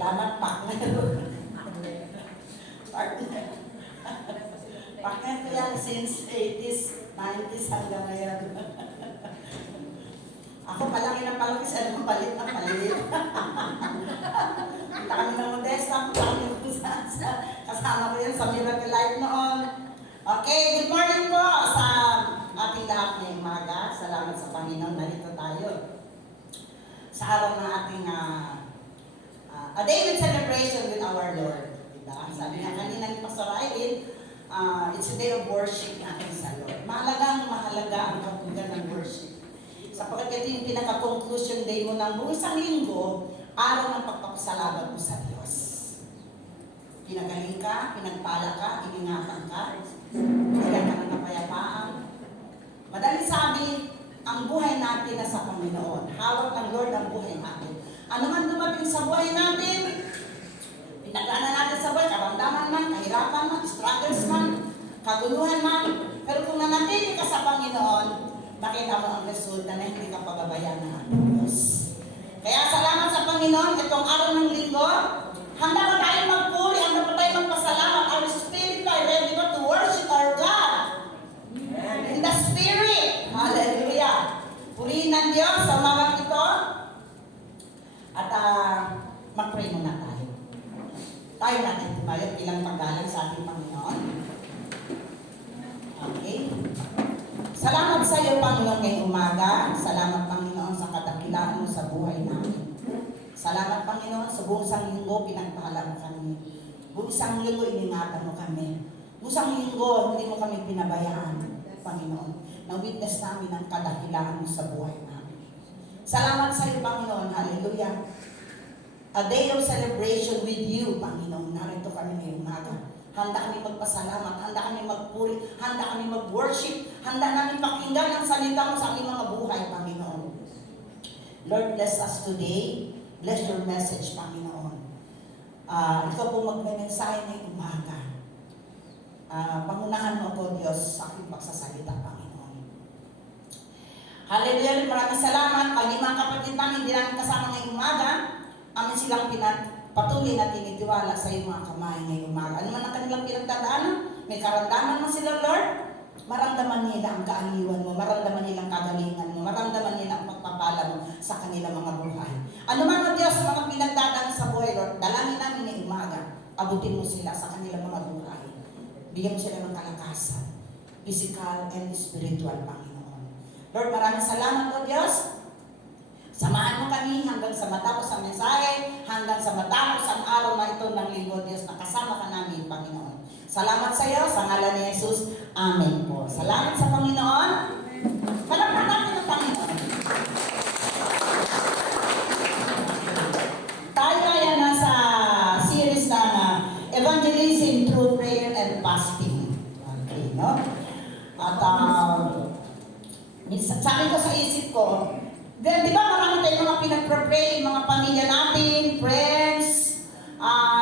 Salamat, partner. Partner. Partner ko yan since 80s, 90s hanggang ngayon. Ako palaki na palaki, siya naman palit na palit. Punta kami ng Modesta, punta kami kasama ko yan sa Miracle Life noon. Okay, good morning po sa ating lahat ngayong umaga. Salamat sa Panginoon, narito tayo sa araw ng ating a day with celebration with our Lord. Diba? Sabi nga kanina ni Pastor Aileen, it's a day of worship natin sa Lord. Mahalaga ang kabugan ng worship. Sapagkat ito yung pinaka-conclusion day mo ng buong isang linggo, araw ng pagpapasalamat mo sa Diyos. Pinagaling ka, pinagpala ka, iningatan ka, bigyan ka ng kapayapaan. Madaling sabi, ang buhay natin na sa Panginoon. Hawak ng Lord ang buhay natin. Ano man dumating sa buhay natin, pinagdaanan natin sa buhay, karamdaman man, kahirapan man, struggles man, kaguluhan man, pero kung nanatili ka sa Panginoon, nakita mo ang resulta na hindi ka pagabayan ng ating Diyos. Kaya salamat sa Panginoon, itong araw ng linggo, handa pa tayo magpuri, handa pa tayo magpasalamat. Our spirit ay ready to worship our God. In the Spirit. Hallelujah. Purihin ng Diyos sa umagang ito. At mag-pray muna tayo. Tayo natin tumayo ilang paggalang sa ating Panginoon. Okay. Salamat sa iyo, Panginoon, ngayong umaga. Salamat, Panginoon, sa kadakilaan mo sa buhay namin. Salamat, Panginoon, sa buong isang linggo, pinagpahala mo kami. Buong isang linggo, iningatan mo kami. Buong isang linggo, hindi mo kami pinabayaan, Panginoon. Na-witness namin ang kadakilaan mo sa buhay namin. Salamat sa iyo, Panginoon. Hallelujah. A day of celebration with you, Panginoon. Narito kami ngayong umaga. Handa kami magpasalamat, handa kami magpuri, handa kami mag-worship, handa namin pakinggan ang salita mo sa aming mga buhay, Panginoon. Lord, bless us today. Bless your message, Panginoon. Ikaw po magme-mensahe ngayong umaga. Pangunahan mo ako, Diyos, sa aking pagsasalita, Panginoon. Hallelujah, maraming salamat. Pag mga kapatid namin, hindi namin kasama ngayong umaga, amin silang patuloy na tinitiwala sa iyong mga kamay ngayong umaga. Ano man ang kanilang pinagdadaanan, may karamdaman mo sila, Lord, maramdaman nila ang kaaliwan mo, maramdaman nila ang kagalingan mo, maramdaman nila ang pagpapala mo sa kanilang mga buhay. Ano man ang Diyos, mga pinagdadaanan sa buhay, Lord, dalangin namin ngayong umaga, abutin mo sila sa kanilang mga buhay. Bigyan mo sila ng kalakasan, physical and spiritual, Panginoon. Lord, maraming salamat, O Diyos. Samahan mo kami hanggang sa matapos ang mensahe, hanggang sa matapos ang araw na ito ng linggo, Diyos, na kasama ka namin, Panginoon. Salamat sa iyo, sa ngalan ni Jesus. Amen po. Salamat sa Panginoon. Palakpakan natin ang Panginoon. Tayo ay nasa series na evangelism through prayer and fasting. Okay, no? At sabi ko sa isip ko, di ba marami tayong mga pinag-pray, mga pamilya natin, friends,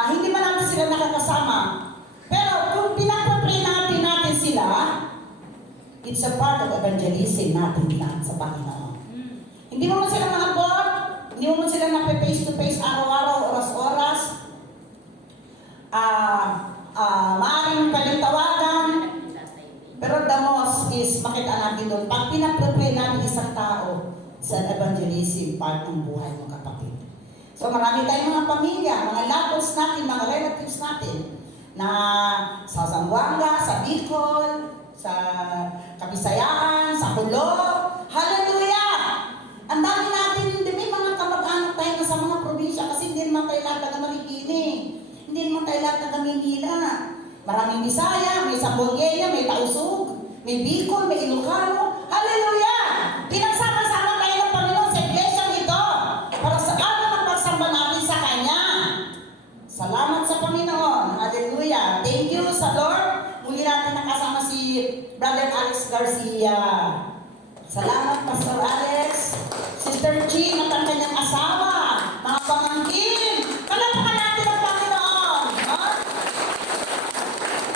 hindi man natin sila nakakasama. Pero kung pinag-pray natin sila, it's a part of evangelism natin lang sa Panginoon. Hindi mo man sila mga board, hindi mo man sila na-face-to-face araw-araw, oras-oras. Maaaring pwedeng tawagan, pero the most is makita natin doon. Pag pinag-pray natin isang tao, sa evangelism part ng buhay ng kapatid. So marami tayong mga pamilya, mga loved ones natin, mga relatives natin, na sa Zamboanga, sa Bicol, sa Kabisayaan, sa Hulo. Hallelujah! Ang dami natin, hindi may mga kamag-anak tayo na sa mga probinsya kasi hindi naman tayo lahat taga Marikini. Hindi naman tayo lahat taga Manila. Maraming Bisaya, may Sambuanga, may Tausug, may Bicol, may Ilocano. Hallelujah! Pinagsama-sama tayo ng Panginoon sa iglesia ito para sa araw ng pagsamba natin sa Kanya. Salamat sa Panginoon. Hallelujah. Thank you sa Lord. Muli natin nakasama si Brother Alex Garcia. Salamat, Pastor Alex. Sister Jean at ang kanyang asawa. Mga pamangkin. Kalapakan natin ang Panginoon. Huh?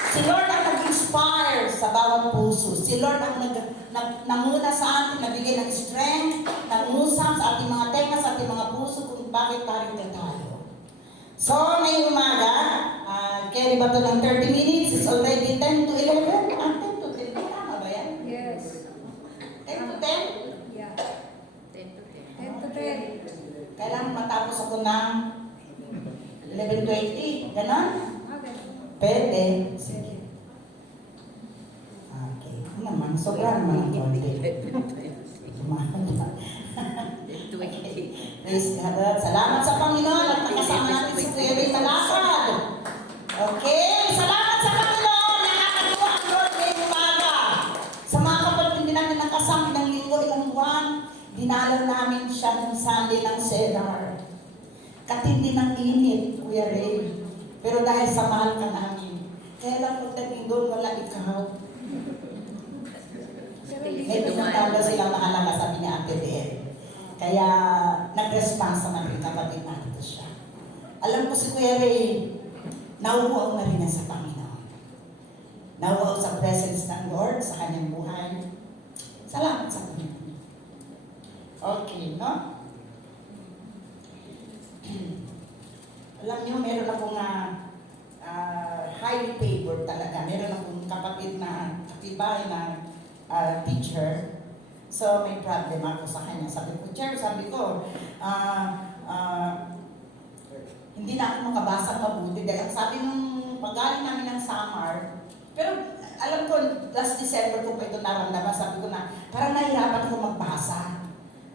Si Lord ang nag-inspire sa bawat puso. Si Lord ang nanguna sa atin, nabigay ng strength, nangusap sa ating mga tenga, sa ating mga puso kung bakit tayo tayo. So, ngayong umaga, carry ba ito ng 30 minutes? It's already 10 to 11? 10 to 10. Tama ba yan? Yes. 10 to 10? Yeah. 10 to 10. 10 to 10. Kailangan matapos ako ng 11:20. Ganon? Okay. Pwede. Sige. Okay. Ano naman? Sobrang naman ang konti. Mahal na. 20. Praise God. Salamat sa Panginoon at nakasama natin si Kuya Ray Malakad. Okay. Salamat sa Panginoon. Nakakatuwa ang Lord ngayong umaga. Sa mga kapatid din namin nakasama ng linggo, ilang buwan, dinalaw namin siya ng Sunday ng Cedar. Katindi ng init, Kuya Ray. Pero dahil sa mahal ka namin, kaya lang pagdating doon, wala ikaw. Pero May isang talo silang mahalaga, sabi ni Ate Bel. Kaya nag-response naman rin kapatid na ito siya. Alam ko si Kuya Ray, nauuaw na rin niya sa Panginoon. Nauuaw sa presence ng Lord, sa kanyang buhay. Salamat sa Panginoon. Okay, no? Alam niyo, meron akong highly favored talaga. Meron akong kapatid na kapitbahay na teacher. So, may problem ako sa kanya. Sabi ko, Chair, hindi na ako makabasa mabuti. Dahil ang sabi nung pag-galing namin ng summer, pero alam ko, last December ko pa ito naramdaman. Sabi ko na, parang nahirapan ako magbasa.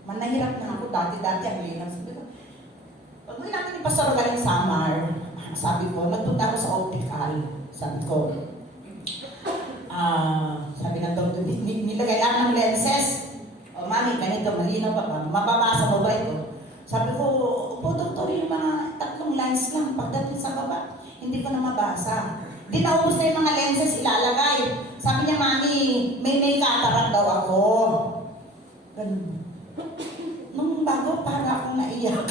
Nahirap na ako dati-dati ang lilang. Sabi ko, pag may natin ipasaro galing summer, sabi ko, nagpunta ako sa optical. Sabi ko, sabi ng doktor, nilagay lang ng lenses. O, mami, ganito, malinaw pa ba? Mababasa mo ba ito? Sabi ko, po, doktor, yung mga 3 lines lang. Pagdating sa baba, hindi ko na mabasa. Di naubos na yung mga lenses ilalagay. Sabi niya, mami, may cataract daw ako. Ganun. Nung bago, para akong naiyak.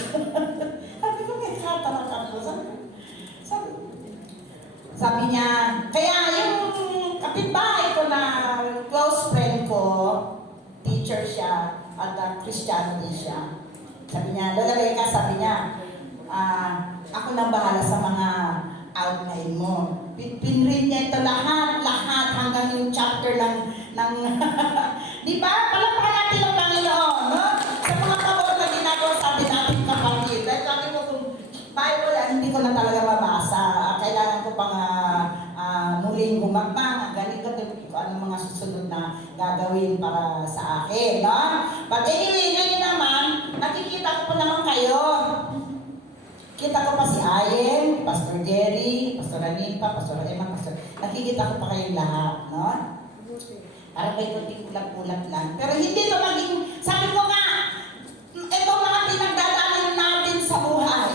Sabi ko, may cataract ako. Sabi niya, kaya yung kapitbahay ko na close friend ko, teacher siya, at Kristiyano din siya. Sabi niya, Lola Becca, sabi niya, ako nang bahala sa mga outline mo. Pinread niya ito lahat, hanggang yung chapter ng di ba? Palapakan natin ang Panginoon, no? Sa mga kabot na ginagawa sa atin ating kapatid. Dahil sabi ko, kung Bible, hindi ko na talaga mabasa. Kailangan ko pang muling gumagmang, ganito kung ano mga susunod na gagawin para sa akin, no? But anyway, ngayon naman, nakikita ko pa naman kayo. Kita ko pa si Ayen, Pastor Jerry, Pastor Anipa, Pastor Emma, nakikita ko pa kayong lahat, no? Parang may kunting kulat-kulat lang. Pero hindi ito maging, sabi ko nga, itong mga pinagdadaanan natin sa buhay,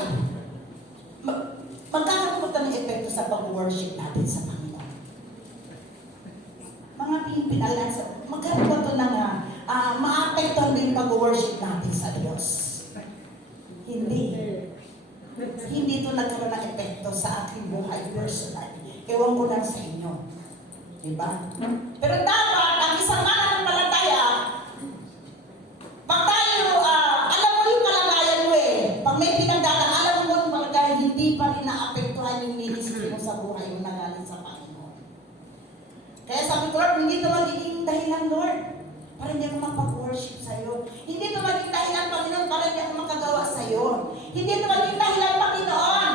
magkakaroon ito ng epekto sa pag-worship natin sa Panginoon. Mga pinagdadaanan sa, magkakaroon ito ng maapektuhan din pag-worship natin sa Diyos. Hindi. Hindi ito nagkaroon ng epekto sa aking buhay personal. Ewan ko lang sa inyo. Diba? Pero dapat, ang isang mananampalataya, pag tayo, alam mo yung kalagayan mo eh. Pag may pinagdadaan, alam mo yung kalagayan, hindi pa rin naapektuhan yung ministry mo sa buhay mo na galing sa Panginoon. Kaya sabi ko, Lord, hindi ito magiging dahilan, Lord, para hindi ako mapag-worship sa'yo. Hindi ito magiging dahilan, Panginoon, para hindi ako makagawa sa'yo. Hindi ito magiging dahilan, Panginoon,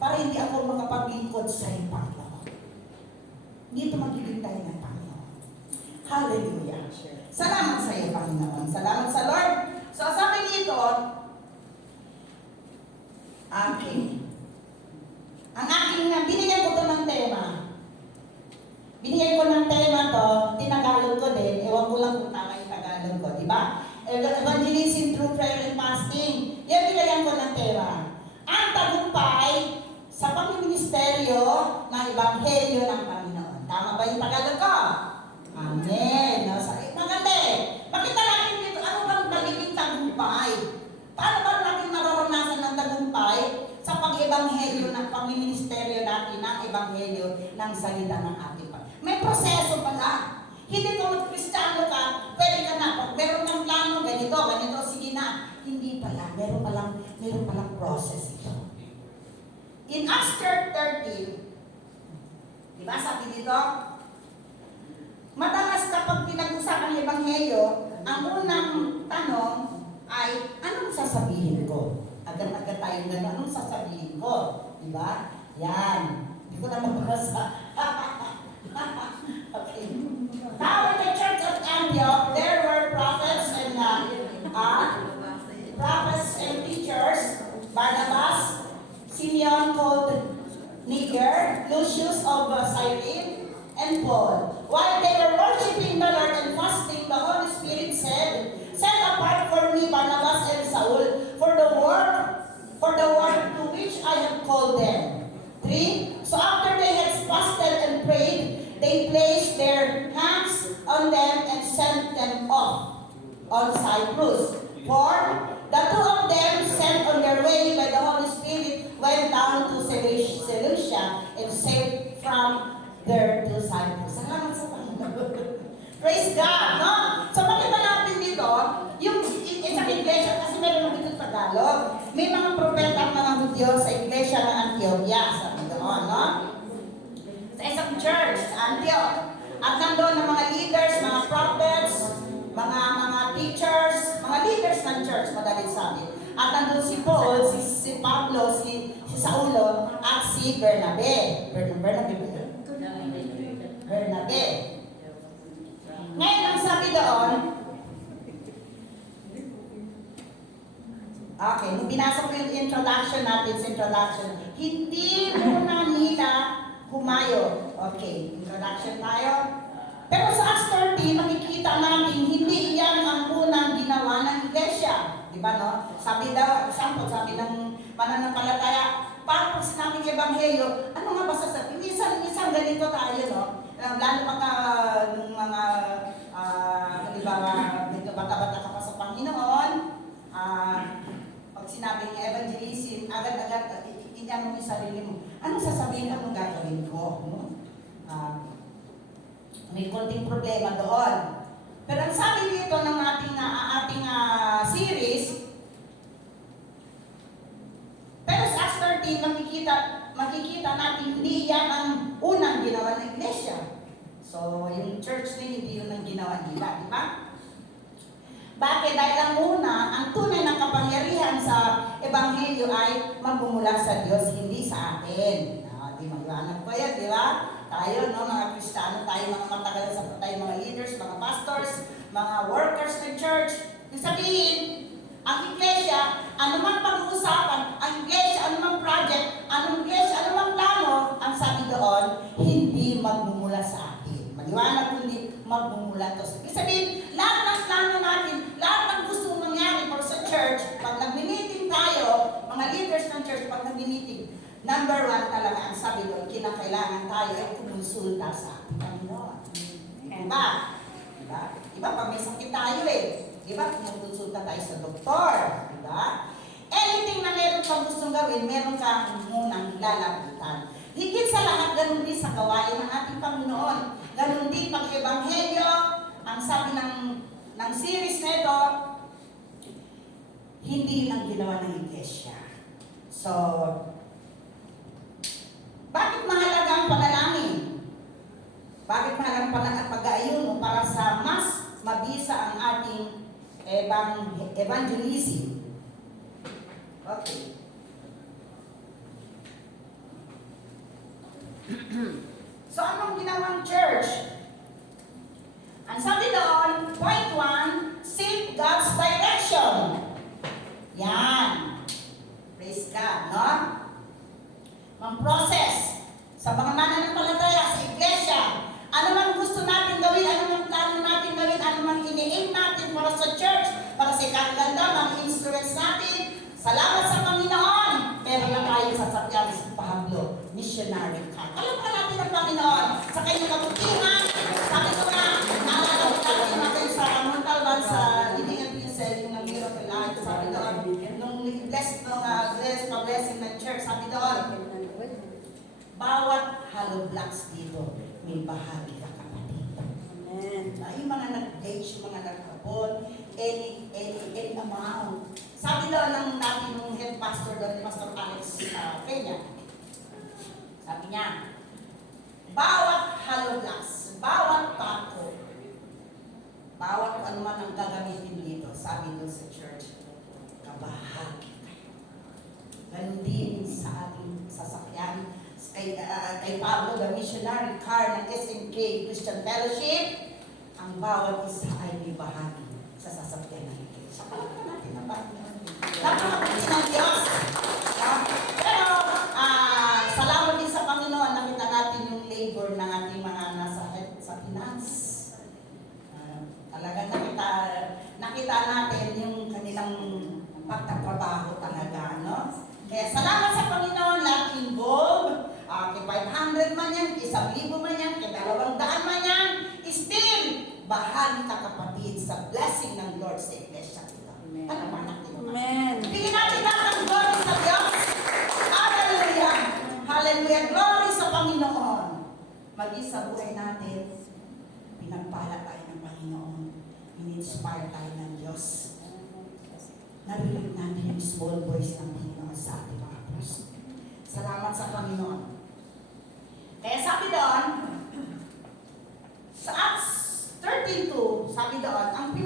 para hindi ako makapaglingkod sa'yo, Panginoon. Hindi ito magiging dahilan, Panginoon. Hallelujah. Salamat sa iyo, Panginoon. Salamat sa Lord. So, sabi dito, okay. Ang aking, binigyan ko to ng tema. Binigyan ko ng tema to, tinagalog ko din. Ewan ko lang kung tama yung Tagalog ko, di ba? Evangelism through prayer and fasting. Yan, binigyan ko ng tema. Ang tagumpay sa pamimisteryo ng Ebanghelyo ng Panginoon. Tama ba yung Tagalog ko? Amen. No? Maganda eh. Makita natin dito, ano bang magiging tagumpay? Paano ba natin mararanasan ng tagumpay sa pag-ebanghelyo ng pamimisteryo natin ng ebanghelyo ng salita ng ating Panginoon? May proseso pala. Hindi ko mag-Kristiyano ka, pwede ka na. Pag meron ng plano, ganito, sige na. Hindi pala. Meron palang process ito. Acts 13, di ba sabi dito, madalas kapag pinag-usapan ng Ebanghelyo, ang unang tanong ay, anong sasabihin ko? Agad-agad tayong gano'n, anong sasabihin ko? Di ba? Yan. Hindi ko na magbasa. Okay. Now in the church of Antioch, there were prophets and teachers, Barnabas, Simeon called Niger, Lucius of Cyrene, and Paul. While they were worshiping the Lord and fasting, the Holy Spirit said, "Set apart for me Barnabas and Saul for the work to which I have called them." 3. So after they had fasted and prayed, they placed their hands on them and sent them off on Cyprus. 4. The two of them, sent on their way by the Holy Spirit, went down to Seleucia and sailed from there to Cyprus. Salamat sa Panginoon. Praise God, no? So makita natin dito, yung isang iglesia, kasi meron ng dito Tagalog, may mga propeta at mga Hudyo sa iglesia ng Antioquia, sabi doon, no? Sa isang church, sa Antioch. At nandoon ng mga leaders, mga prophets, mga teachers, mga leaders ng church, madaling sabi. At nandun si Paul, si Pablo, si Saulo, at si Bernabe. Bernabe. Ngayon, ang sabi doon, okay, nung binasa ko yung introduction natin sa introduction, hindi muna nila humayo. Okay, introduction tayo. Pero sa Acts 13, makikita natin, hindi yan ang unang ginawa ng iglesia. Diba, no? Sabi daw, example, sabi ng mananampalataya, parang pag sinabing Ebanghelyo, ano nga ba sasabihin? Minsan ganito tayo, no? Lalo pagka nung mga, halimbawa, medyo bata-bata ka pa sa Panginoon, pag sinabing evangelism, agad-agad, iyan mo yung sarili mo. Anong sasabihin, anong gagawin ko? No? May konting problema doon. Pero ang sabi dito ng ating series, pero sa Acts 13, makikita natin hindi yan ang unang ginawa ng iglesia. So, yung church na hindi yun ang ginawa nila, di ba? Bakit? Dahil ang una, ang tunay ng kapangyarihan sa Ebanghelyo ay magmumula sa Diyos, hindi sa atin. Di maliwanag pa yan, di ba? Tayo, no, mga Kristiyano, tayo mga matagal sa tayo, mga leaders, mga pastors, mga workers ng church. Yung sabihin, ang iglesia, anumang pag-uusapan, ang iglesia, anumang project, anumang iglesia, anumang plano, ang sabi doon, hindi magmumula sa atin. Maliwanag kundi magmumula to. Ibig sabihin, lahat ng plano natin, lahat ng gusto mangyari para sa church, pag nag-meeting tayo, mga leaders ng church, pag nag-meeting, number 1 talaga ang sabi doon, kinakailangan tayo ay kumonsulta sa ating Panginoon. Diba? Diba? Diba? Pag may sakit tayo diba? Kumukonsulta tayo sa doktor. Diba? Anything na meron kang gustong gawin, meron kang munang lalapitan. Higit sa lahat, ganun din sa gawain ng ating Panginoon. Ganun din pag Ebanghelyo, ang sabi ng series na ito, hindi yun ang ginawa ng iglesia. So, bakit mahalaga ang panalangin? Bakit mahalaga ang pag-aayuno para sa mas mabisa ang ating evangelism? Okay. So, anong ginawang church? Ang sabi doon, point 1, seek God's direction. Yan. Praise God, no? Mag-process sa mga mananampalataya sa iglesia. Ano man gusto natin gawin, ano man plano natin gawin, ano man ini-aim natin para sa church, para sa ikaganda, mga instruments natin. Salamat sa Panginoon. Meron na tayong sasakyan sa Pablo, missionary card. Alam ka natin ang Panginoon sa kanyang kabutihan. Sabi ko nga, naalala ko natin sa Montalban sa Living and Pincel, yung nag-hero of life. Sabi doon, nung blessing ng church, sabi doon, bawat hollow blocks dito, may bahagi ka kapatid. Amen. Yung mga nag-gauge, yung mga nag-kapon, any amount. Sabi doon ng natin nung head pastor doon, Pastor Alex Peña, Sabi niya, bawat hollow blocks, bawat pako, bawat ano man ang gagamitin dito, sabi doon sa church, kabahagi kayo. Ganun din sa ating sasakyan. Kay Pablo, the missionary car ng SNK Christian Fellowship, ang bawat isa ay may bahagi sa sasakyan ng ito. Sa palagay natin ang bahagi ng ito. Napakabuti ng Diyos. Pero, salamat din sa Panginoon, nakita natin yung labor ng ating mga nasa sa finance. Talaga nakita natin yung kanilang pagtatrabaho talaga, no? Kaya salamat sa Panginoon, lahat involved. Kay 500 man yan, 1,000 man yan, kay 200 man yan, still, bahagi ka kapatid sa blessing ng Lord sa iglesia kita. Amen. Bigyan natin lahat ng glory sa Diyos. Hallelujah. Hallelujah. Glory sa Panginoon. Maging sa buhay natin, pinagpala tayo ng Panginoon. In-inspire tayo ng Diyos. Narinig natin yung small voice ng Panginoon sa ating mga puso. Salamat sa Panginoon. Kaya sabi doon, sa Acts 13:2, sabi doon, ang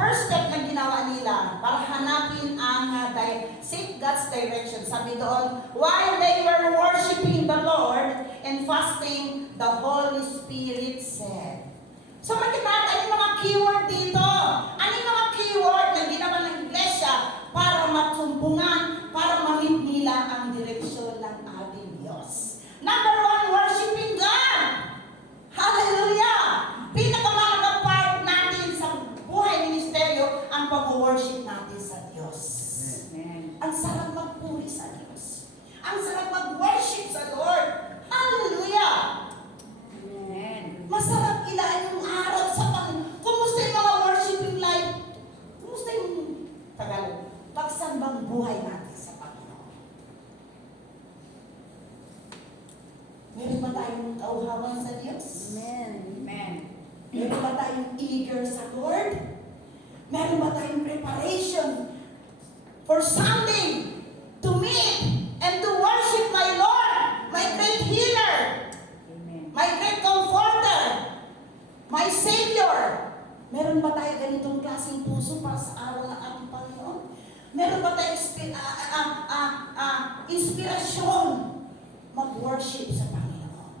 first step na ginawa nila para hanapin ang seek God's direction. Sabi doon, while they were worshiping the Lord and fasting, the Holy Spirit said. So makita natin yung mga keyword dito. Ano yung mga keyword na ginawa ng iglesia para matumpungan, para ma-meet nila ang direksyon ng ating Diyos? Number 1, worshiping God. Hallelujah! Pinakamalagang part natin sa buhay ministeryo ang pag-worship natin sa Diyos. Amen. Ang sarap magpuri sa Diyos. Ang sarap mag-worship sa Lord. Hallelujah! Amen. Masarap ilaan yung araw sa Panginoon. Kumusta yung mga worshiping life? Kumusta yung Tagalog? Pagsambang buhay natin sa Panginoon. Meron ba tayong kauhawan sa Diyos? Amen. Amen. Meron ba tayong eager sa Lord? Meron ba tayong preparation for something to meet and to worship my Lord, my great healer, Amen. My great comforter, my Savior? Meron ba tayo ganitong klaseng puso para sa araw ng ating Panginoon? Meron ba tayong inspirasyon mag-worship sa Panginoon?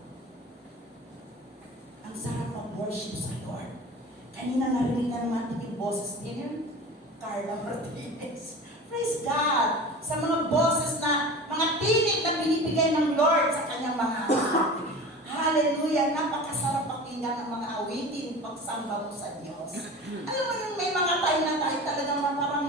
Ang sarap mag-worship sa Lord. Kanina narinig na naman yung boses din, Carla Martinez. Praise God! Sa mga boses na, mga tinig na binibigay ng Lord sa kanyang mga anak. Hallelujah! Napakasarap pakinggan ng mga awitin, pagsamba mo sa Diyos. Alam mo yung may mga tayo na tayo talagang parang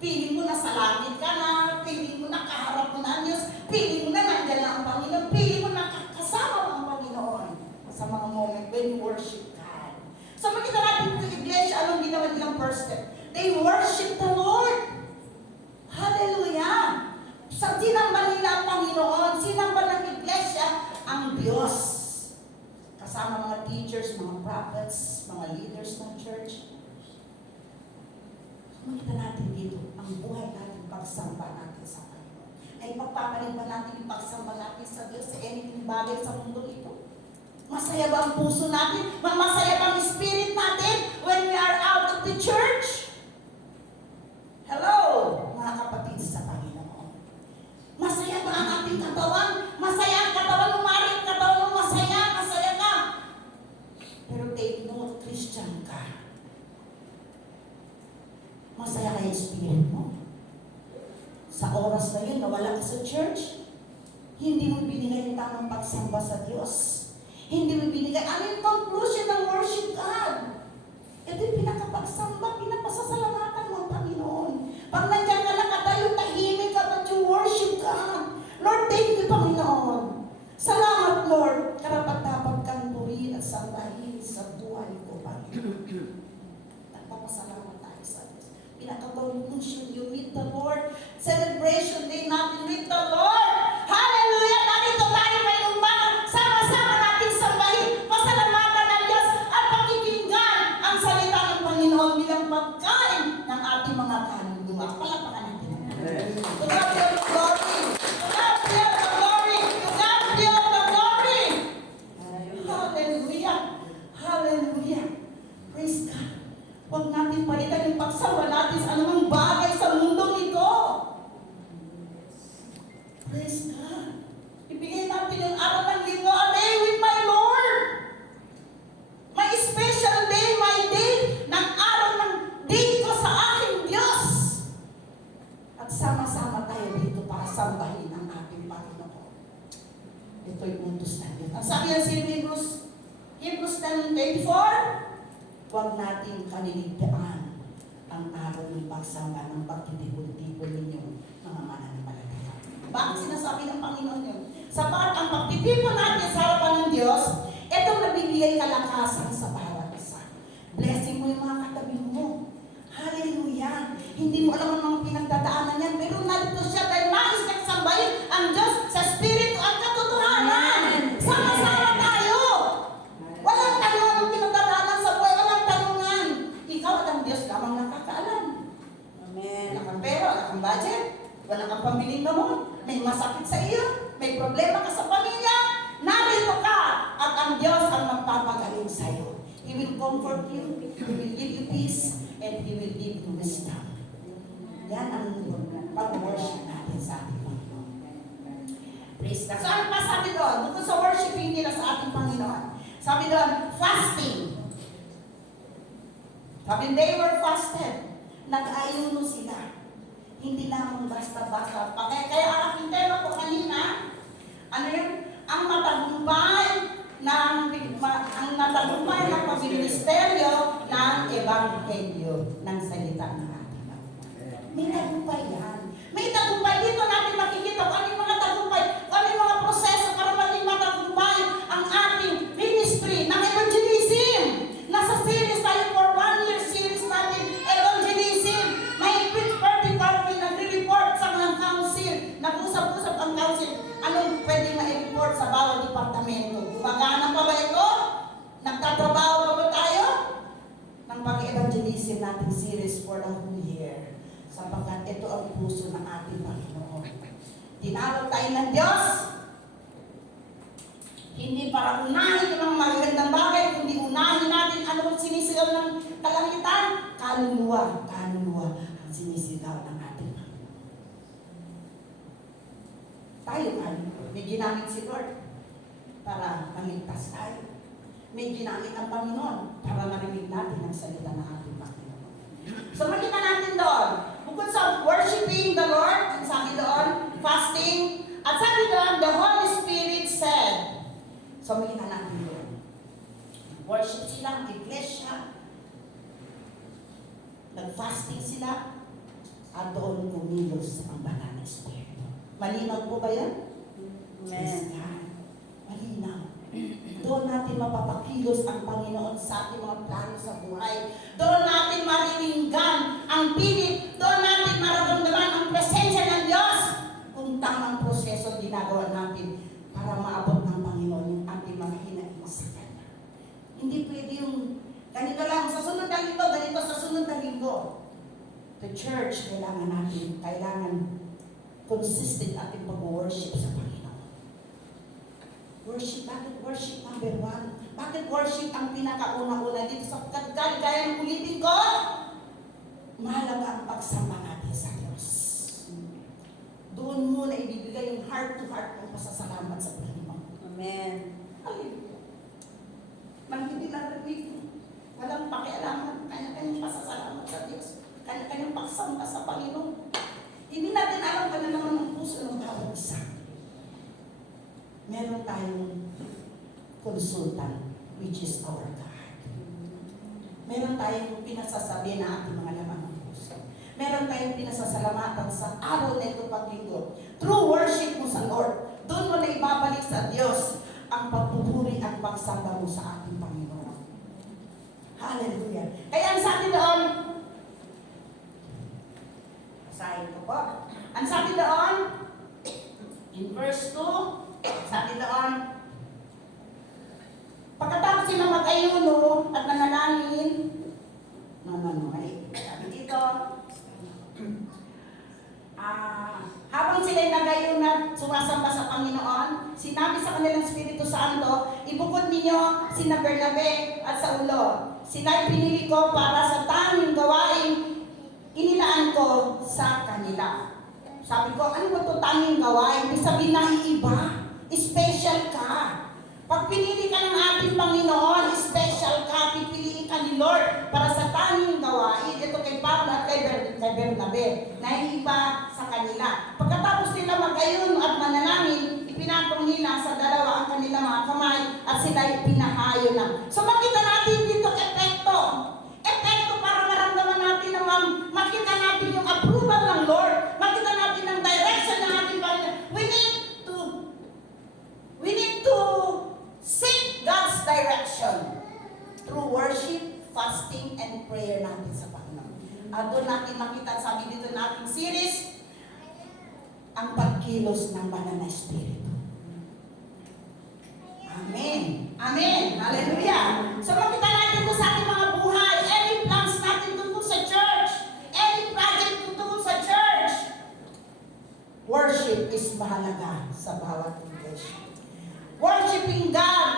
piling mo na sa langit ka na, piling mo na kaharap mo na ang Diyos, piling mo na nandyan na ang Panginoon, piling mo na kasama mo ang Panginoon sa mga moment when you worship God. So makita natin sa iglesia, anong ginawa nilang first step? They worship the Lord. Hallelujah! Sa sinamba nila ang Panginoon, sinamba ng iglesia ang Diyos. Kasama mga teachers, mga prophets, mga leaders ng church. Makita natin dito, ang buhay natin, pagsamba natin sa Panginoon. Ay pagpapalit ba natin yung pagsamba natin sa Diyos sa anything bagay sa mundo ito? Masaya ba ang puso natin? Masaya ba ang spirit natin when we are out of the church? Hello, mga kapatid sa Panginoon. Masaya ba ang ating katawan? Masaya ang katawan mo, maring katawan mo, masaya ka. Pero take note, Christian ka. Masaya ka yung spirit mo. Sa oras na yun, nawala ka sa church, hindi mo binigay yung tamang pagsamba sa Diyos. Hindi mo binigay. Ano yung conclusion ng worship God? Ito yung pinakapagsamba, pinapasasalamatan mo ang Panginoon. Pag nandiyan ka nakatayo, tahimik ka, but you worship God. Lord, thank you, Panginoon. Salamat, Lord. Karapat-dapat kang purihin at sambahin sa buhay ko, Panginoon. Nagpapasalamat tayo sa Diyos. Pinaka-conclusion, you meet the Lord. Celebration day natin with the Lord. Hallelujah! Nandito tayo may umaga. Sama-sama natin sambahin. Pasalamatan ng Diyos at pakikinggan ang salita ng Panginoon bilang pagkain ng ating mga kaluluwa. Palapakan natin. To God be all the glory. To God be all the glory. To God Huwag natin palitan yung pagsamba natin sa anumang bagay sa mundong ito. Praise God. Ibigay natin yung araw ng linggo, a day with my Lord. My special day, my day, ng araw ng day ko sa aking Diyos. At sama-sama tayo dito para sambahin ang ating Panginoon. Ito'y utos na Diyos. Ang sabi yan sa Hebrews 10:24, huwag natin kaliligtaan ang araw ng pagsamba ng pagtitipon-tipon ninyo mga mananampalataya. Bakit sinasabi ng Panginoon yun? Sapat ang pagtitipon natin sa harapan ng Diyos, itong nabibigay kalakasan sa bawat isa. Blessing mo yung mga katabi mo. Hallelujah! Hindi mo alam ang mga pinagdadaanan yan, pero narito siya dahil nais kang sambahin ang Diyos sa Espiritu at katotohanan. Sama-sama tayo! Walang tanong ang pinagdadaanan sa buhay, walang tanungan. Ikaw at ang Diyos lamang nakakaalam. Amen. Wala kang pera, wala kang budget, wala kang pambiling gamot, may masakit sa iyo, may problema ka sa pamilya, narito ka at ang Diyos ang magpapagaling sa iyo. He will comfort you, He will give you peace, and He will give you wisdom. Yan ang pag-worship natin sa ating Panginoon. Praise God. So ano pa sabi doon? Bukod sa worshiping nila sa ating Panginoon, sabi doon, fasting. Sabi, they were fasted. Nag-ayuno sila. Hindi lamang basta-basta. Kaya ang aking tema ko kanina, ano yun? Ang matagumpay ng pagministeryo ng Ebanghelyo ng salita ng ating Panginoon. May tagumpay yan. May tagumpay. Dito natin makikita kung ano yung mga tagumpay, kung ano yung mga proseso para maging matagumpay ang ating ministry ng evangelism. Nasa series tayo for 1 year series natin, evangelism. May Pittsburgh Department nagre-report sa mga council. Nag-usap-usap ang council. Anong pwede ma-report sa bawat departamento? Gumagana pa ba ito? Nagtatrabaho pa ba tayo? Ng pag-evangelism natin series for the whole year. Sapagkat ito ang puso ng ating Panginoon. Tinawag tayo ng Diyos. Hindi para unahin yung mga magagandang bagay, kundi unahin natin ano ang sinisigaw ng kalangitan. Kaluluwa ang sinisigaw ng ating Panginoon. Tayo, may ginamit si Lord para maligtas tayo. May ginamit ang Panginoon para marinig natin ang salita ng ating Panginoon. So makita natin doon, bukod sa worshiping the Lord, ang sabi doon, fasting, at sabi doon, the Holy Spirit said. So makita natin doon, worship sila, ang iglesia, nag-fasting sila, at doon kumilos ang banal na Espiritu. Malinaw po ba yan? Amen. Malinaw. Doon natin mapapakilos ang Panginoon sa ating mga plano sa buhay. Doon natin mariringgan ang pilit. Doon natin mararamdaman ang presensya ng Diyos. Kung tamang proseso ginagawa natin para maabot ng Panginoon yung ating mga hinaing sa Kanya. Hindi pwede yung ganito lang, sa sunod na linggo, ganito sa sunod na linggo. The church, kailangan consistent ating pag-worship sa Panginoon. Worship, bakit worship number 1? Bakit worship ang pinakauna-una dito sa kagaya ng ulitin ko? Mahalaga ang pagsamba natin sa Diyos. Doon muna ibibigay yung heart-to-heart ng pasasalamat sa Panginoon. Amen. Hallelujah. Hindi narinig, walang pakialaman, kanya-kanyang pasasalamat sa Diyos, kanya-kanyang pagsamba sa Panginoon. Hindi natin alam kung ano naman ang puso ng bawat isa. Meron tayong consultant, which is our God. Meron tayong pinasasabi na ating mga laman ng puso. Meron tayong pinasasalamatan sa araw na ito paglinggo. True worship mo sa Lord. Doon mo na ibabalik sa Diyos ang pagpupuri at pagsamba mo sa ating Panginoon. Hallelujah. Kaya ang sabi doon, basahin ko po. Ang sabi doon, in verse 2, sabi doon, pagkatapos sila mag-ayuno at nanalangin, sabi dito, habang sila'y nag-ayuno at sumasamba sa Panginoon, sinabi sa kanilang Espiritu Santo, ibukod ninyo sina Bernabe at Saulo. Sila'y pinili ko para sa tanging gawain inilaan ko sa kanila. Sabi ko, ano ba ito tanging gawain? Ibig sabihin na iba. Special ka. Pag pinili ka ng ating Panginoon, special ka, pipiliin ka ni Lord para sa tanging gawain. Ito kay Pablo at kay Bernabe, na iba sa kanila. Pagkatapos nila mag-ayun at manalangin, ipinatong nila sa dalawa ang kanilang mga kamay at sila pinahayo na. So makita natin dito epekto. Epekto para maramdaman natin na makita natin yung approval ng Lord. Makita natin ang direction ng ating Panginoon. We need to seek God's direction through worship, fasting, and prayer natin sa Panginoon. At doon natin makita, sabi dito ng ating series, ang pagkilos ng banal na Espiritu. Amen. Amen. Hallelujah. So makita natin ito sa ating mga buhay. Any plans natin tungkol sa church, any project tungkol sa church, worship is mahalaga sa bawat iglesia. Worshiping God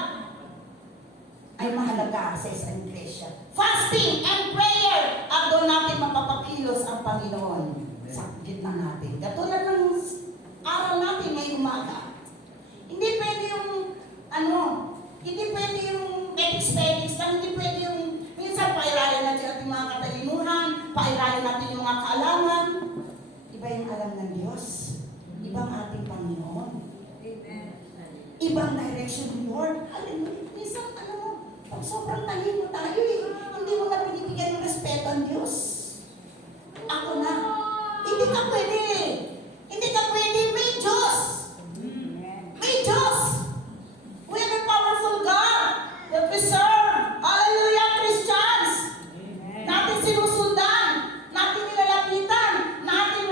ay mahalaga sa isang iglesia. Fasting and prayer, at doon natin mapapakilos ang Panginoon sa gitna natin. Katulad ng araw natin ngayong umaga. Hindi pwede yung, hindi pwede yung medics lang, hindi pwede yung, minsan pairalin natin ating mga katalinuhan, pairalin natin yung mga kaalaman. Iba yung alam ng Diyos. Ibang ating Panginoon. Ibang direction ng Lord. Hallelujah. Minsan, pag sobrang talino tayo hindi mo na binibigyan ng respeto ang Diyos. Ako na. Hindi ka pwede. Hindi ka pwede. May Diyos. May Diyos. We have a powerful God that we serve. Hallelujah, Christians. Natin sinusundan. Natin nilalapitan. Natin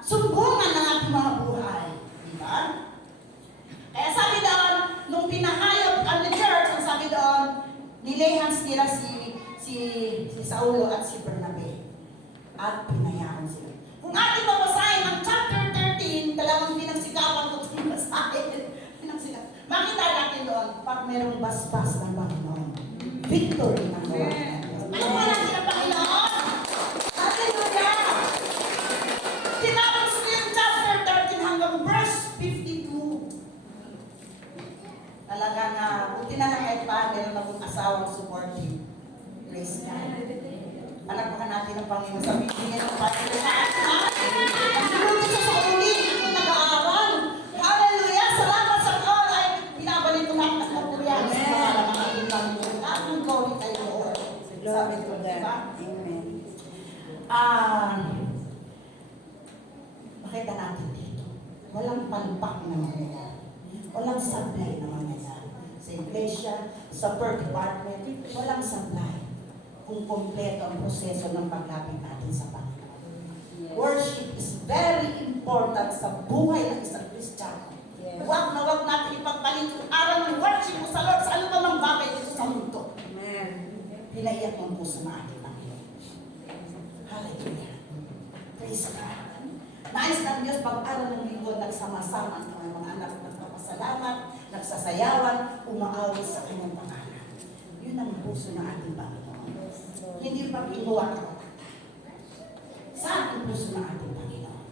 sumbungan ng ating mga buhay. Diba? Kaya sabi doon, nung pinahayop ang church, ang sabi doon, nilehans nila si Saulo at si Bernabe. At pinayaan sila. Kung ating mabasahin ang chapter 13, talagang pinagsikapan ko itong basahin. Makita natin doon, pag merong basbas ng Panginoon, victory ng Lord. Ano ba natin ang Panginoon? Hallelujah! Tinapos ko yung chapter 13 hanggang verse 52. Talaga nga, buti na lang kahit pa, meron akong asawang supportive. Praise God. Palagpakan natin ang Panginoon sa bibigyan ng Panginoon sa atin. Ang siya sa uli, ako nag-aaral. Hallelujah! Salamat sa Lord ay binabalik ko lahat ng kapuriyan sa pangalan ng ating Panginoon. Ang glory kay Lord. Sabi ko, diba? Amen. Makita natin dito. Walang palpak na mangyayari. Walang sablay na mangyayari. Sa iglesia, sa per department, walang sablay kung kompleto ang proseso ng paglapit natin sa Panginoon. Worship is very important sa buhay ng isang Kristiyano. Huwag na huwag natin ipagpalit yung araw ng worship mo sa Lord sa ano namang bagay dito sa mundo. Amen. Pinaiyak ng puso na ating Panginoon. Hallelujah. Praise God. Nais ng Diyos pag-araw ng linggo nagsama-sama ang mga anak nagpapasalamat, nagsasayawan, umaawit sa kanyang pangalan. Yun ang puso ng ating Panginoon. Hindi pa pinuha ka. Saan ang puso ng ating Panginoon?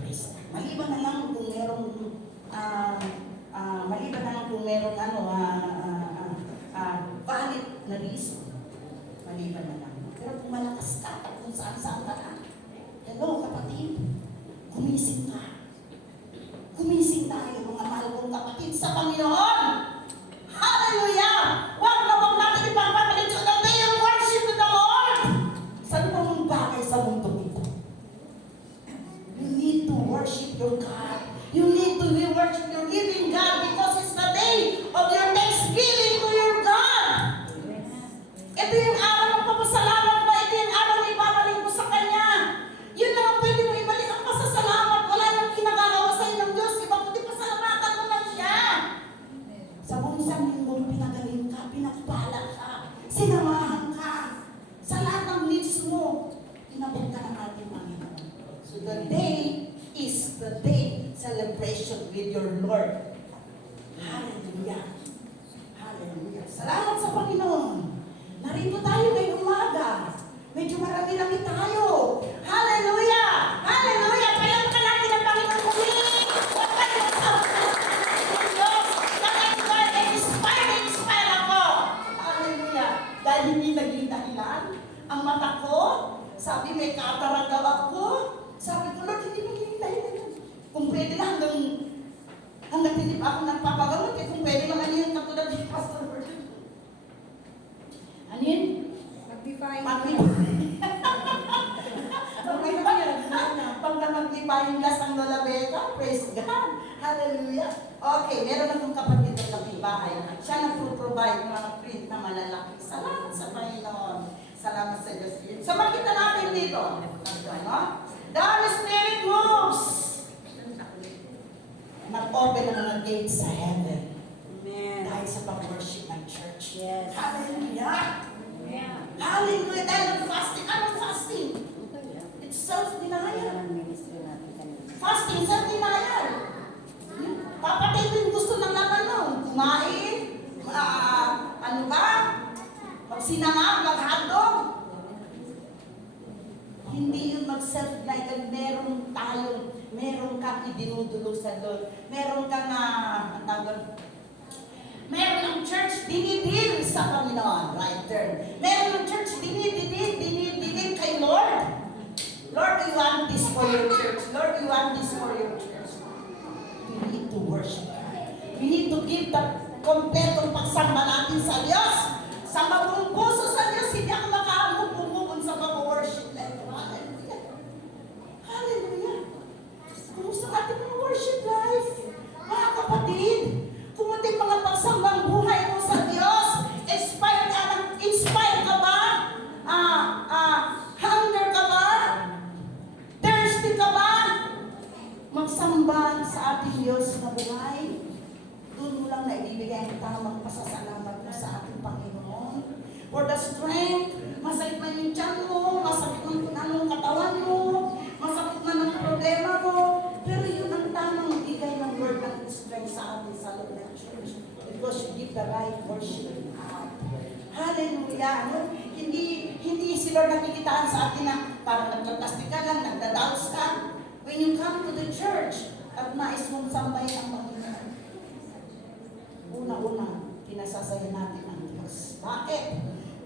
Praise God. Maliban na lang kung merong valid na reason. Maliban na lang. Pero kung malakas ka, kung saan-saan ka na, hello kapatid, gumising ka. Gumising tayo mga mahal kong kapatid sa Panginoon. Hallelujah! Huwag na huwag natin ipagpapalit yung day of worship to the Lord. Saan pa mong bagay sa mundo ito? You need to worship your God. You need to worship your living God because it's the day of your thanksgiving to your God. Ito yung araw ng papasalamat mo. Ito yung araw na ibabalik mo sa Kanya. Yun lang ang pwede mo ibalik ang pasasalamat. Wala nang kinagagawa sa'yo ng Diyos. Iba kundi pasalamatan mo lang siya. Sa buong isang linggong pinagaling ka, pinagpala ka, sinamahan ka. Sa lahat ng needs mo, inabot ka ng ating Panginoon. So the day is the day celebration with your Lord. Hallelujah. Hallelujah. Salamat sa Panginoon. Narito tayo ngayong umaga. Medyo marami-rami tayo. Hallelujah! Hallelujah! Palangkan natin ang Panginoon muli! Huwag kayo sa Diyos! Na-inspire ako! Hallelujah! Dahil hindi naging dahilan ang mata ko, sabi may katarak daw ako. Sabi ko, Lord, hindi maging dahilan. Kung pwede lang hanggang hindi pa ako nagpapagamot, kung pwede lang ano yung katulad ni Pastor Lord. Ano yun? Magnifying. Pag nag-magnifying glass ang Lola Becca, praise God. Hallelujah. Okay, meron akong kapatid na bahay. Siya nagpo-provide ng mga print na malalaki. Salamat sa Panginoon. Salamat sa Diyos. So makita natin dito. Ano? The Holy Spirit moves. Nag-open ang mga gates sa heaven. Amen. Dahil sa pag-worship ng church. Yes. Hallelujah. Amen. Hallelujah. Dahil ng fasting. Anong fasting? It's self-denial. Ayan ang ministry natin kanina. Fasting, self-denial. Papatay mo yung gusto ng laman mo. Kumain. Ano ba? Magsinangag, maghandog. Hindi yun mag-self-denial. Meron kang idinudulog sa Lord. Meron kang, meron ang church dinidil sa Panginoon. Right turn. Meron ang church dinidil kay Lord. Lord, we want this for your church. Lord, we want this for your church. We need to worship God. We need to give the kompletong pagsamba natin sa Diyos. Sa mabuong puso sa Diyos, hindi ako makaamog-bumubon sa pag-worship na ito. Hallelujah. Hallelujah. Kumusta natin ang worship life? Mga kapatid, kumuting mga pagsambang buhay mo sa Diyos. Inspire ka ba? Hunger ka ba? Thirsty ka ba? Magsamba sa ating Diyos na buhay. Doon mo lang naibibigay ang tamang pasasalamat mo sa ating Panginoon. For the strength, masakit man yung tiyan mo, masakit man kung anong katawan mo, masakit man ang problema mo, pero yun ang tamang bigay ng Lord ng strength sa atin sa loob ng church. Because you give the right worship to God. Hallelujah. No? Hindi si Lord nakikitaan sa atin na parang nagkaplastik ka lang, nagda-doubts ka. When you come to the church at nais mong sambahin ang Panginoon, una-una, pinasasaya natin ang Diyos. Bakit?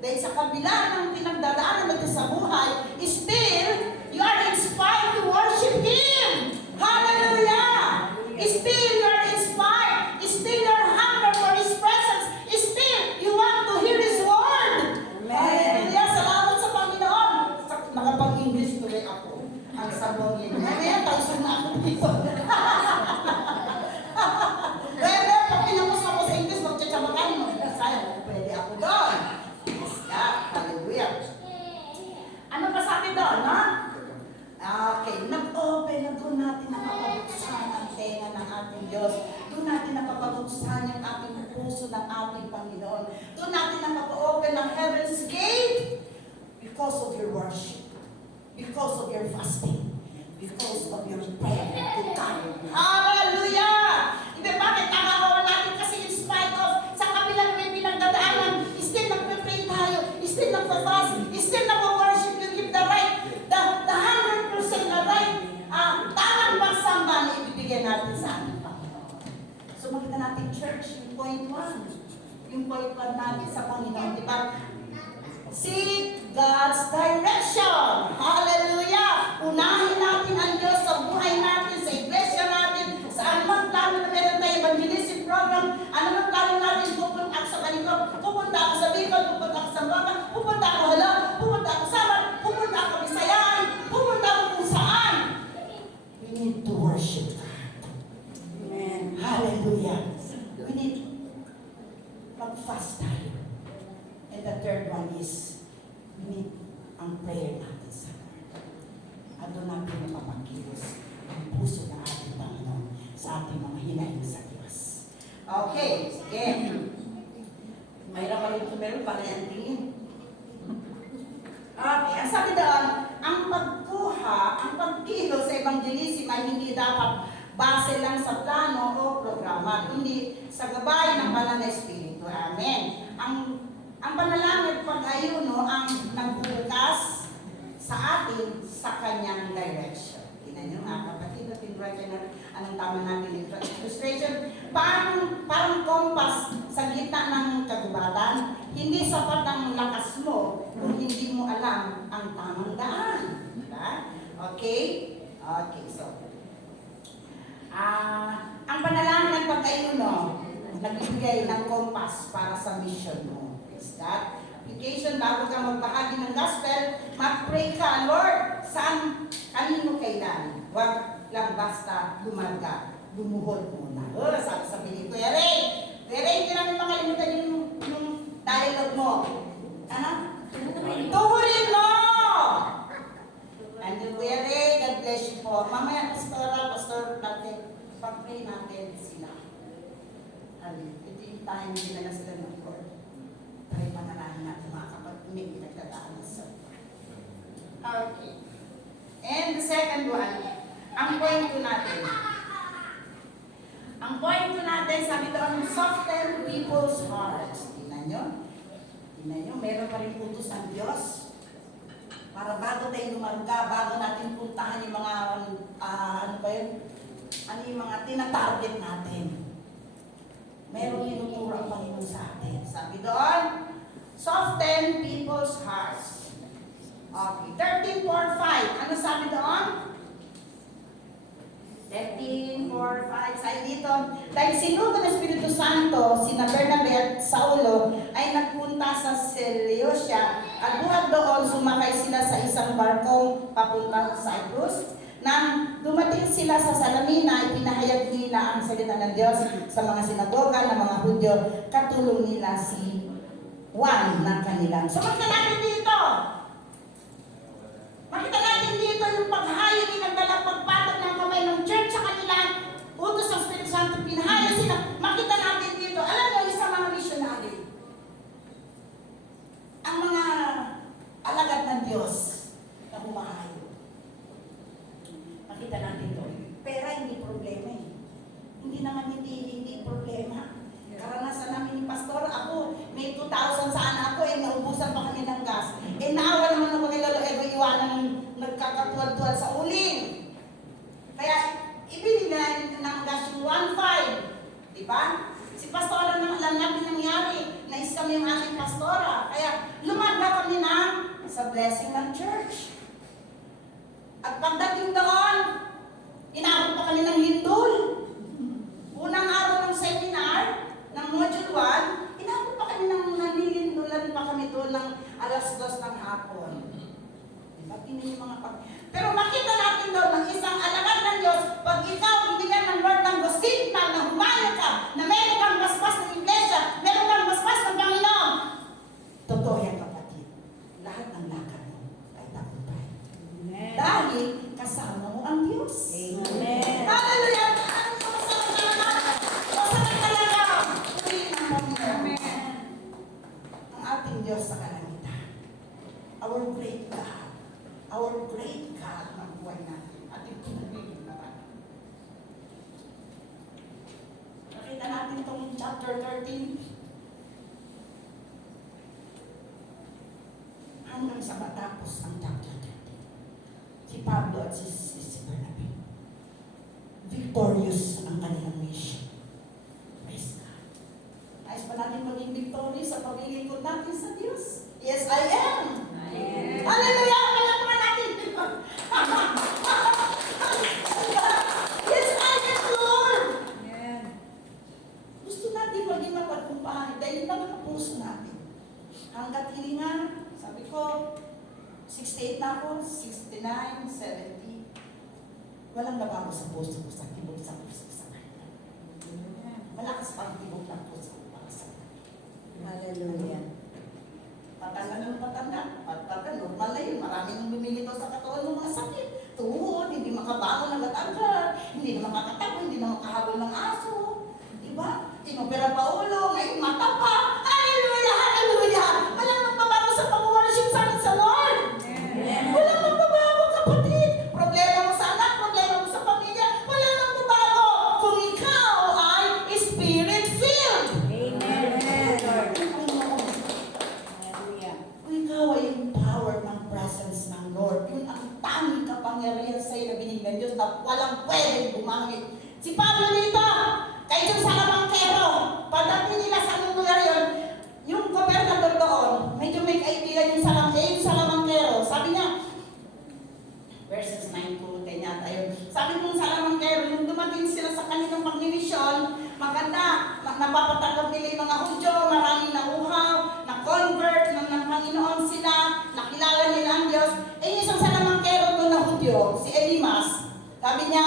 Dahil sa kabila ng pinagdadaanan natin sa buhay, still, you are inspired to worship Him. Hallelujah! Still, you are inspired. Still, your hunger for His presence. Still, you want to hear His word. Hallelujah! Salamat sa Panginoon. Nakapag-English tuloy ako. Ang sabong yun. Mamaya, tausog na ako dito. Pero, pag pinapos ako sa English, magtsatsabakan mo. Sayang, pwede ako doon. Yes, God. Hallelujah. Ano pa sabi doon, no? Okay, nag-open na doon natin napapabuksan ang tenga ng ating Diyos. Doon natin napapabuksan yung ating puso ng ating Panginoon. Doon natin napapa-open ang heaven's gate because of your worship, because of your fasting, because of your prayer to God. Hallelujah! Iba bakit nakakawa natin kasi in spite of sa kabilang may pinagdadaanan, still nagpe-pray tayo, still nagpa-fast, still nagpa-worship, you give the right, the 100% na right, tamang pagsamba na ibibigay natin sa ating Panginoon. So makita natin church, yung point 1. Yung point 1 natin sa Panginoon, di ba? Seek God's direction. Hallelujah! Unahin natin ang Diyos sa buhay natin, sa iglesia natin, sa anumang plano na meron tayo, evangelistic program, anumang plano natin, pupunta ako sa ganito, pupunta ako sa Bicol, pupunta ako sa Banga, pupunta ako Hala, pupunta ako sa Samar, pupunta ako Bisayaan, pupunta ako kung saan. We need to worship God. Amen. Hallelujah. We need mag-fast tayo. And the third one is, we need ang prayer natin sa Lord. At doon natin mapapagkilos ang puso ng ating Panginoon sa ating mga hinahin sa Diyos. Okay, sige. Mayroon pa rin meron para yan tingin. Okay, ang sabi doon, ang pagkuha, ang pagkilos sa evangelism ay hindi dapat base lang sa plano o programa, hindi sa gabay ng banal na Espiritu. Amen. Ang panalangin pag-ayuno ang nagbukas sa atin sa kanyang direction. Tingnan nyo nga, kapatid at pinratan na anong tama natin illustration. Parang kompas sa gitna ng kagubatan. Hindi sapat ang lakas mo kung hindi mo alam ang tamang daan. Diba? Okay? Okay, so. Ang panalangin ng pag-ayuno, nagbibigay ng kompas para sa mission mo. Is that? Application, bago ka magbahagi ng gospel, mag-pray ka, Lord, saan, kanino kailan? Huwag lang basta lumarga, lumuhod muna. Sabi ni Kuya Ray, hindi namin makalimutan yung dialogue mo. Ano? Tuhurin mo! And yung Kuya Ray, God bless you po. Mamaya, pastor natin, pag-pray natin sila. Ito yung time, hindi na sila ng Lord. Tayo panalangin natin mga kapatid, may pinagdadaan sa. Okay. And the second one, ang point ko natin. Ang point ko natin, sabi doon, soften people's hearts. Tingnan nyo. Tingnan nyo, meron pa rin utos ang Diyos. Para bago tayo lumarga, bago natin puntahan yung mga, ano ba yun? Ano yung mga tinatarget natin. Meron tinuturo ang Panginoon sa atin. Sabi doon, soften people's hearts. Okay, 13:4-5. Ano sabi doon? 13:4-5. Sabi dito, dahil sinugo ng Espiritu Santo, sina Bernabe at Saulo ay nagpunta sa Seleucia at buhat doon sumakay sila sa isang barkong papuntang Cyprus. Nang dumating sila sa Salamina, ipinahayag nila ang salita ng Diyos sa mga sinagoga ng mga Hudyo, katulong nila si Juan ng kanilang. So makita natin dito. Makita natin dito yung paghayag ng dalang pagpatag ng kamay ng church sa kanila. Utos ng Espiritu Santo, pinahayag sila. Makita natin dito. Alam mo, isang mga missionary. Ang mga alagad ng Diyos na humahayag. Makita natin to. Pera hindi problema eh. Hindi naman hindi problema. Karanasan namin ni Pastor, ako, may 2,000 sa anak ko, naubusan pa kami ng gas. Naawa naman ako kay Lolo Ego, iwanan nagkakatuwad-tuwad sa uling. Kaya, ibili na ng gas yung 1.5. Diba? Si Pastora naman lang namin nangyari. Nais kami yung aking Pastora. Kaya, lumaga kami na sa blessing ng church. At pagdating doon, inabot pa kami ng lindol. Unang araw ng seminar, ng module 1, inabot pa kami ng nanilindulan pa kami doon ng alas 2 ng hapon. Diba? Tingnan yung mga Pero makita natin doon ng isang alagad ng Diyos, pag ikaw bibigyan ng word ng gospel na humayo ka, na meron kang basbas ng iglesia, meron kang basbas ng Panginoon. Totoo yan, kapatid. Lahat ng lakad mo ay tagumpay. Dahil kasama mo ang Diyos. Amen. Hallelujah! Masarap talaga! Amen. Ang ating Diyos sa kalangitan. Our great God. Our great God ng buhay natin. Ating pinagiging naman. Nakita natin itong chapter 13. Hanggang sa matapos ang chapter 13. Si Pablo at si Bernabe. Victorious ang kanilang mission. Praise God. Nais pa natin maging victorious sa paglilingkod natin sa Diyos. Yes, I am. Amen. Hallelujah! Palakpakan natin. Yes, I am, Lord. Amen. Gusto natin maging matagumpay dahil yung mga puso natin. Hanggat hilingan, sabi ko, 68 na ako, 69, 70. Walang nabago sa puso ko, sa tibok sa puso sa kanya. Malakas pa ang tibok ng puso ko para sa kanya. Hallelujah. Patanda ng patanda, normal na yun. Maraming bumilito sa katawan ng mga sakit. Tuhod, hindi makabangon ng agad-agad, hindi na makakatakbo, hindi na makahabol ng aso. Diba? Tinopera pa ulo, ngayon mata pa. Hallelujah! Hallelujah! Walang magbabago sa pag-worship sa atin sa Lord. Walang magbabago, kapatid. Problema mo sa anak, problema mo sa pamilya, walang magbabago. Kung ikaw ay spirit-filled. Amen. Kung Hallelujah. ikaw ay empowered ng presence ng Lord makapangyarihan sa'yo na binigyan ng Diyos na walang pwedeng gumamit. Si Pablo dito, kahit yung salamangkero, pagdating nila sa anong lugar yun, yung gobernador doon, medyo may kaibigan yung salamangkero. Sabi niya, verses 9 to 10 yata yun. Sabi ng salamangkero, yung dumating sila sa kanilang pagnimisyon, maganda, napapatanggap nila yung mga Hudyo, maraming nauhaw, na-convert, ng Panginoon sila, nakilala nila ang Diyos. Eh, isang salamangkero doon na Hudyo, si Elimas, sabi niya,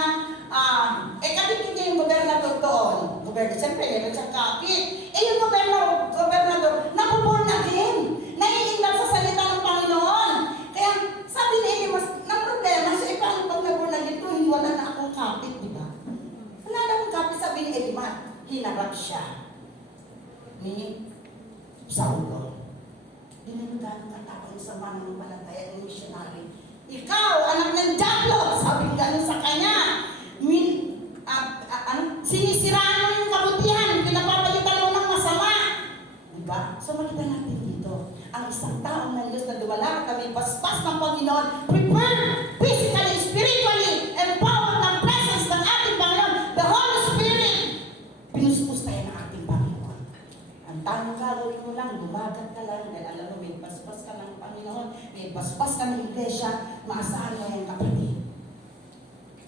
kapit niya yung gobernador doon. Siyempre, meron siyang kapit. Eh, yung gobernador, nakuborn na din. Naiingat sa salita ng Panginoon. Kaya, sabi ni Elimas, ng problema, siya ipang pag naborn na dito, wala na akong kapit, di ba? Wala na akong kapit, sabi ni Elimas. Hinarap siya ni Saulo. Dinagdagan katapang sa mananampalataya ng missionary. Ikaw, anak ng Diablo, sabi gano'n sa kanya. Sinisiraan mo yung kabutihan, pinapapalitan mo ng masama. Diba? So makita natin dito, ang isang tao ng Diyos na dumalakad kami, paspas ng Panginoon, prepared physically, spiritually, empowered ng presence ng ating Panginoon, the Holy Spirit. Pinuspos tayo ng ating Panginoon. Ang tanging gagawin mo lang, lumagat ka lang, dahil alam mo, may paspas ka ng Panginoon, may paspas ka ng Iglesia, maasahan mo yung kapatid.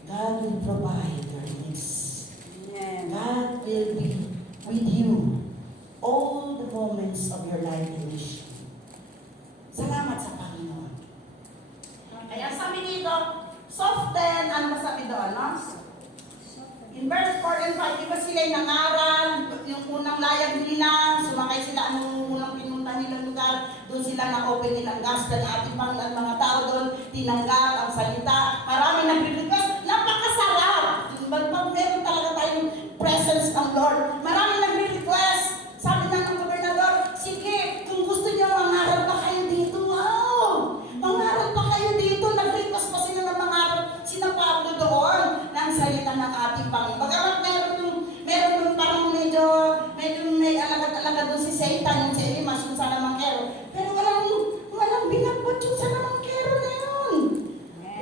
God will provide your needs. God will be with you all the moments of your life and mission. Salamat sa Panginoon. Kaya sabi dito, soften, ano masabi doon, no? In verse 4 and 5, di ba sila'y nangaral, yung unang layag nila, sumakay sila, anong unang pinunta nilang lugar, doon sila na-open nilang gospel na ating Panginoon, mga tao doon, tinanggap ang salita, marami nag-request, napakasarap. Meron talaga tayong presence ng Lord. Marami nag-request. Sabi na ng gobernador, sige, kung gusto niyo mangaral pa kayo dito, wow! Mangaral pa kayo dito. Nag-request pa sila ng mangaral. Sina Pablo doon ng salita ng ating Panginoon. Bagamat meron parang medyo may alagad-alagad doon si Satan, yung si Elimas, yung salamangkero. Pero walang binagbat yung salamangkero na yun.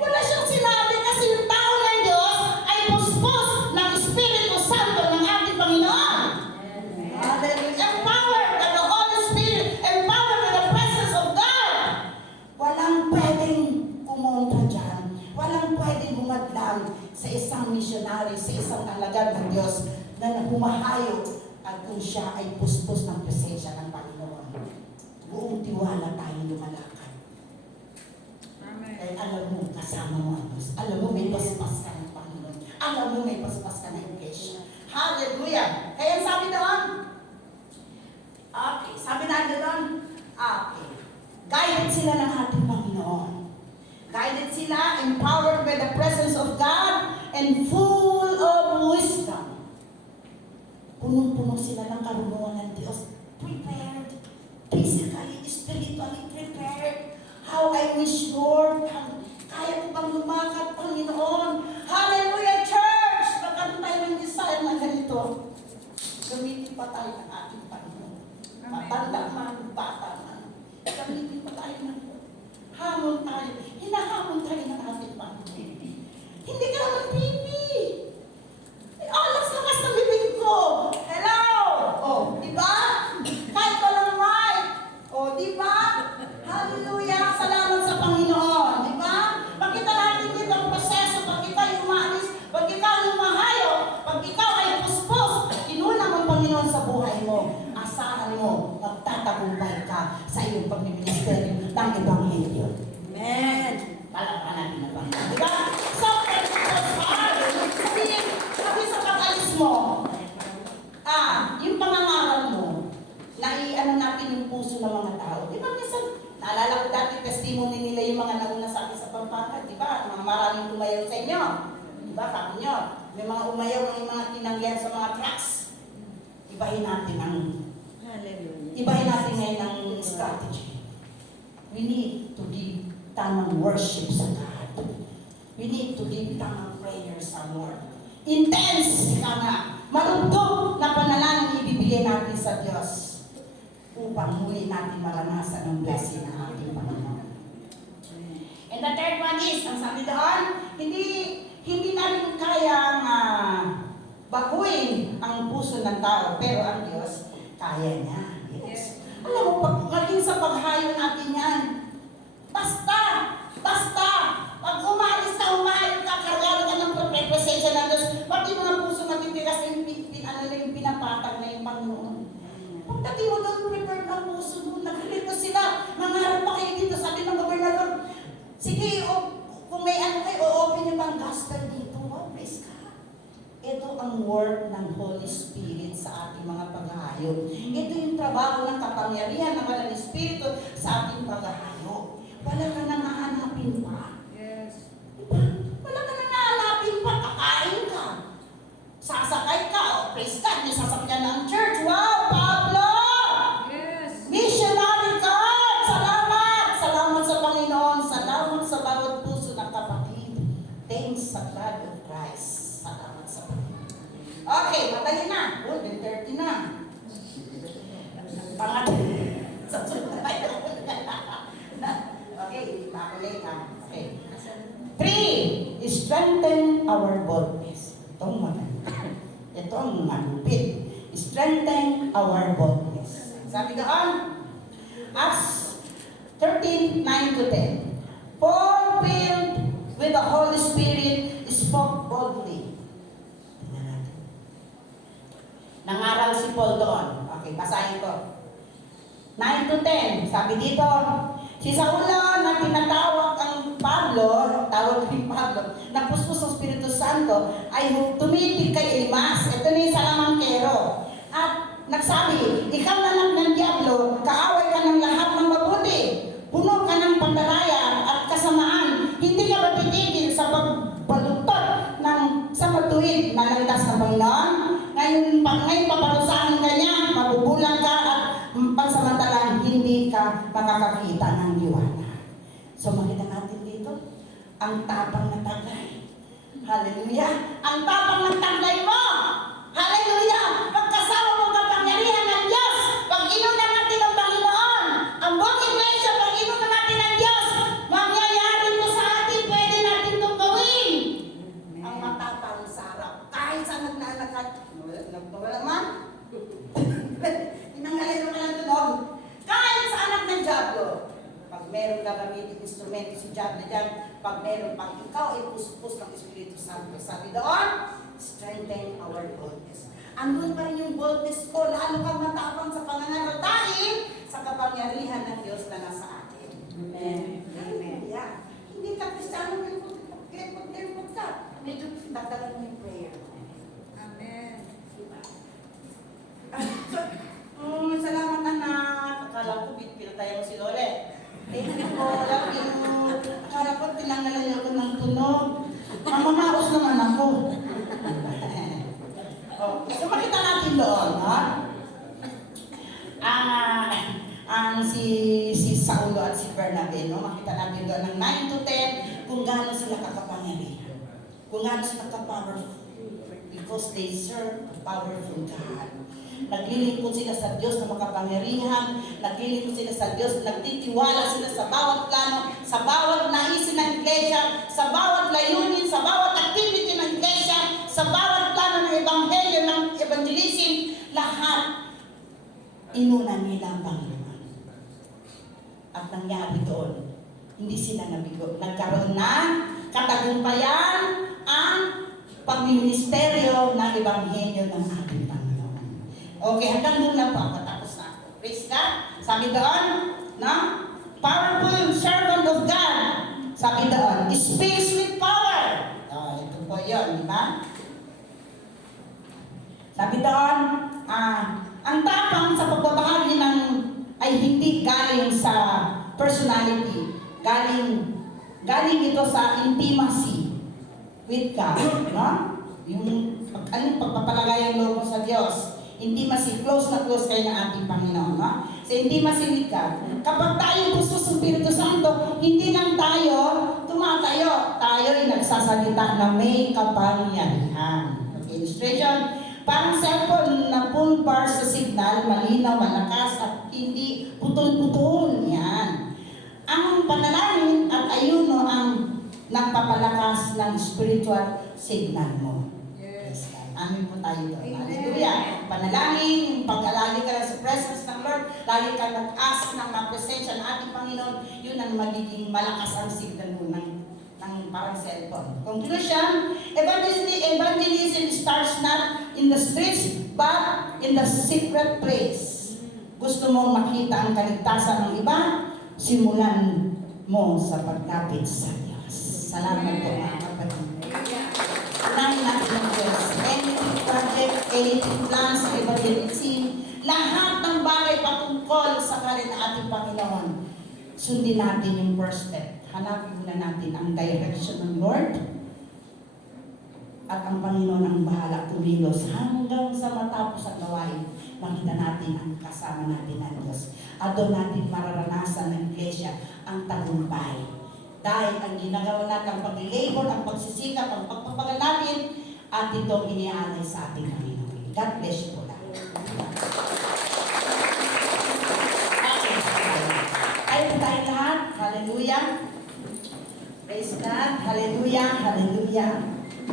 Wala siyang sinabi kasi yung tao ng Diyos ay puspos ng Espiritu Santo ng ating Panginoon. Hallelujah. Empowered by the Holy Spirit, empowered by the presence of God. Walang pwedeng kumontra dyan. Walang pwedeng humadlang sa isang missionary, sa isang alagad ng Diyos na humahayo at kung siya ay puspos ng presensya ng Panginoon. Buong tiwala tayong lumalakad. Dahil alam mo, kasama mo ang Diyos. Alam mo, may paspas ka ng Panginoon. Alam mo, may paspas ka ng Iglesia. Hallelujah! Kaya sabi doon, okay, sabi natin doon, okay, guided sila ng ating Panginoon. Guided sila, empowered by the presence of God, and full of wisdom. Punong-puno sila ng karunungan ng Diyos. Prepared, physically, spiritually prepared. How I wish, Lord, kaya ko bang lumakad, Panginoon? Hallelujah, church! Magkaroon tayo ng desire na ganito. Gamitin pa tayo ng ating Panginoon. Matanda man, bata man. Gamitin pa tayo ng hamon tayo. Hinahamon tayo ng ating Panginoon. Hindi ka naman pipi. Alas-lakas ng bibig ko. Hello! Oh, di ba? Kahit walang mic. Oh, di ba? Hallelujah! Salamat sa Panginoon. Di ba? Pag kita natin dito ang proseso, pag ikaw umalis, pag ikaw lumahayo, pag ikaw ay puspos, inuna ng Panginoon sa buhay mo. Asahan mo, magtatagumpay ka sa iyong pagmiministeryo ng Ebanghelyo. Amen! Palakpan natin ang Panginoon. Di ba? So, sabi sa pag-alis mo, yung pangangaral mo, naiano natin yung puso ng mga tao. Di ba minsan, naalala ko dati, testimony nila yung mga nauna sa akin sa Pampanga, di ba? Mga maraming umayaw sa inyo. Di ba? Sabi nyo, may mga umayaw ng mga tinanggihan sa mga trucks. Ibahin natin ang Ibahin natin ngayon ang strategy. We need to give tamang worship sa God. We need to give tamang prayers sa Lord. Intense ka nga. Marugtog na panalangin ibibigay natin sa Diyos upang muli natin maranasan ang blessing ng ating Panginoon. And And the third one is, ang sabi doon, hindi natin kayang baguhin ang puso ng tao, pero ang Diyos, kaya niya. Yes. Alam mo, maging sa paghayo natin yan, basta, pag umalis ka, kargado ka ng presensya ng Diyos, pati mga puso matitigas na yung pinapatag na yung Panginoon. Pagdating mo doon, prepare ang puso mo, naglilito sila, mangarap pa kayo dito, sabi ng gobernador, sige, kung may ano kayo, open nyo bang gospel dito? Wow, praise God. Ito ang work ng Holy Spirit sa ating mga paghahayo. Ito yung trabaho ng kapangyarihan ng Banal na Espiritu sa ating paghahayo. Wala ka nang hahanapin pa. Yes. Diba? Wala ka nang hahanapin pa. Kakain ka. Sasakay ka. O praise God, may sasakyan ng church. Wow, Pablo! Yes. Missionary ka! Salamat! Salamat sa Panginoon. Salamat sa bawat puso ng kapatid. Thanks sa blood of Christ. Salamat sa Panginoon. Okay, madali na. Oh, then 30 na. Pangatlo. Sa sunod tayo. Okay, hindi pa ako late ha. Okay. 3. Strengthen our boldness. Ito ang malupit. Strengthen our boldness. Sabi doon, Acts 13:9-10. Paul, filled with the Holy Spirit, spoke boldly. Nangaral si Paul doon. Okay, basahin ko. 9-10. Sabi dito, si Saulo na tinatawag ang Pablo, tawag ni Pablo, na puspos ng Espiritu Santo, ay tumitig kay Elimas. Ito na yung salamangkero. At nagsabi, ikaw anak ng Diablo, kaaway ka ng lahat ng mabuti. Puno ka ng pandaraya at kasamaan. Hindi ka ba titigil sa pagbaluktot sa matuwid na landas ng Panginoon? Ngayon paparusahan ka niya, mabubulang ka at pansamantalang hindi ka makakakita ng liwanag. So makita natin dito, ang tapang na taglay. Hallelujah! Ang tapang ng taglay mo! Hallelujah! Pagkasama mo kapangyarihan ng Diyos, pag inuna natin ang Panginoon, ang buong iglesia, pag inuna natin ang Diyos, mangyayari ito sa atin, pwede natin itong gawin. Ang matapang sa harap. Kahit saan naglalakad, wala man. Inangalero ka lang tunog. Kahit sa anak ng Diablo, pag meron gagamitin instrumento si Diablo dyan, pag meron pang ikaw ay puspos ng Espiritu Santo. Sabi doon, strengthen our boldness. Andun pa rin yung boldness ko, lalo kang matapang sa pangangaral dahil sa kapangyarihan ng Diyos na nasa atin. Amen. Amen. Yeah. Hindi ka Kristiyano, lipot ka. Medyo dagdagan mo yung prayer. Amen. Salamat anak. Akala ko pinataya mo si Lore. Thank you po. Love you. Akala ko tinanggalan niyo ako ng tunog. Mamamaos naman ako. So makita natin doon, ha? Ang si Saulo at si Bernabe, no? Makita natin doon ng 9-10 kung gaano sila kakapangyarihan. Kung gaano sila ka-powerful. Because they serve a powerful God. Naglilingkod sila sa Diyos na makapangyarihan, naglilingkod sila sa Diyos, nagtitiwala sila sa bawat plano, sa bawat naisin ng iglesia, sa bawat layunin, sa bawat activity ng iglesia, sa bawat plano ng ebanghelyo, ng evangelism, lahat inuna nila ang Panginoon. At nangyari doon, hindi sila nabigo. Nagkaroon na katagumpayan ang pagministeryo ng ebanghelyo ng ating Panginoon. Okay, hanggang doon lang po. Katapos na ako. Praise God. Sabi doon, no? Powerful servant of God. Sabi doon, speaks with power. Ito po yun, di ba? Sabi doon, ang tapang sa pagbabahagi ay hindi galing sa personality. Galing ito sa intimacy with God. No? Yung pagpapalagay ang loob mo sa Diyos. Intimacy, close na close kayo ng ating Panginoon. No? Sa intimacy with God. Kapag tayo puso sa Espiritu Santo, hindi lang tayo tumatayo. Tayo ay nagsasalita na may kapangyarihan. Okay, illustration. Parang cellphone na full bar sa signal, malinaw, malakas, at hindi putol-putol. Yan. Ang panalangin at ayuno ang nagpapalakas ng spiritual signal mo. Yes. Amin po tayo doon. Amen. Hallelujah. Panalangin, yung pag-alagi ka lang sa presence ng Lord, lagi ka nag-ask ng presensya ng ating Panginoon, yun ang magiging malakas ang signal mo ng parang cellphone. Conclusion, evangelism starts not in the streets, but in the secret place. Gusto mong makita ang kaligtasan ng iba, simulan mo sa paglapit sa Diyos. Salamat po mga kapatid. Unahin natin ang Diyos. Anything project, anything plans, evangelism, lahat ng bagay patungkol sa karin ng ating Panginoon. Sundin natin yung first step. Hanapin muna natin ang direction ng Lord. At ang Panginoon ang bahala kumilos hanggang sa matapos ang gawain. Makita natin ang kasama natin ng Diyos. At doon natin mararanasan ng iglesia ang tagumpay. Dahil ang ginagawa natin, ang pag-labor, ang pagsisikap, ang pagpapagal natin, at itong inialay sa ating Panginoon. God bless you po lahat. Tayo po tayo lahat. Hallelujah. Praise God. Hallelujah. Hallelujah.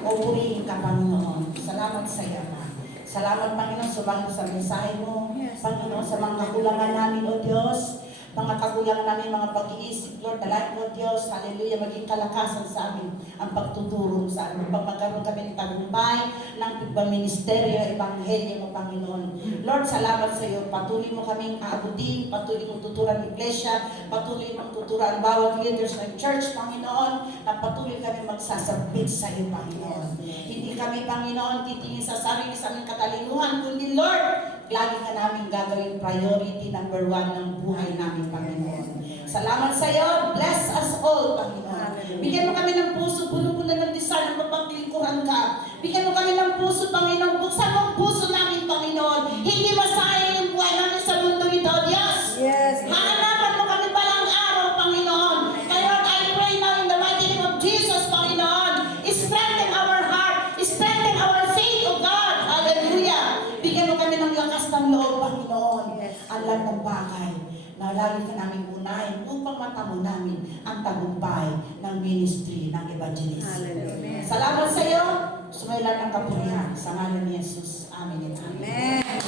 O purihin ka, Panginoon. Salamat sa iyo, Ama. Salamat, Panginoon, sa mensahe mo. Yes. Panginoon, sa mga kakulangan namin, O Diyos. Mga kakulangan namin, mga pag-iisip, Lord, dalangin mo, Diyos, hallelujah, maging kalakasan sa amin ang pagtuturo sa amin. Pag magkaroon kami ng tagumpay ng pagbaministeryo, ebanghelyo mo, Panginoon. Lord, salamat sa iyo. Patuloy mo kaming aabutin, patuloy mo tuturan ng iglesia, patuloy mo tuturan bawat leaders ng church, Panginoon, na patuloy kami magsasabit sa iyo, Panginoon. Hindi kami, Panginoon, titingin sa sarili sa aming katalinuhan, kundi, Lord, lagi ka namin gagawin priority number 1 ng buhay namin, Panginoon. Salamat sa iyo. Bless us all, Panginoon. Bigyan mo kami ng puso, puno-puno ng desire ng mapaglingkuran ka. Bigyan mo kami ng puso, Panginoon. Buksan mo ang puso namin, Panginoon. Hindi masayang yung buhay namin sa mundo ito, Diyos. Yes. Hahanapan mo kami palang araw, Panginoon. Kaya I pray now in the mighty name of Jesus, Panginoon. Strengthen our heart. Strengthen our faith, O God. Hallelujah. Bigyan mo kami ng lakas ng loob, Panginoon. Ang lahat ng bagay na lagi ka namin unahin upang matamo namin ang tagumpay ng ministry ng evangelism. Hallelujah. Salamat sa iyo. Sumailan ang kapurihan. Sa ngalan ni Jesus. Amen and amen. Amen.